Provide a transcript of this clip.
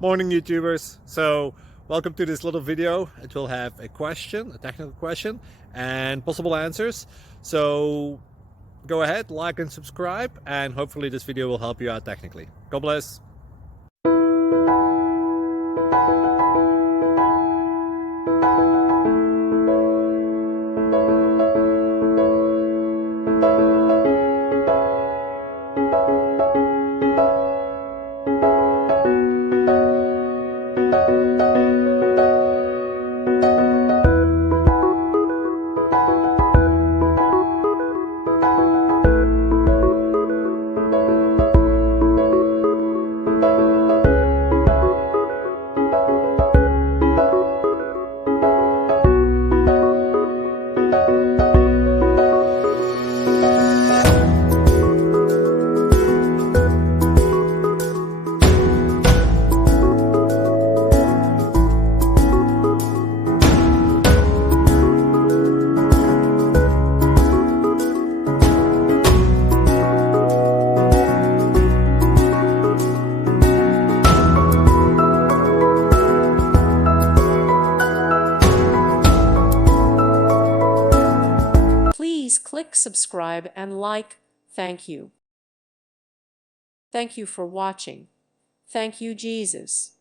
Morning YouTubers. So welcome to this little video. It will have a question, a technical question, and possible answers. So go ahead, like and subscribe, and hopefully this video will help you out technically. God bless. Please click subscribe and like. Thank you. Thank you for watching. Thank you, Jesus.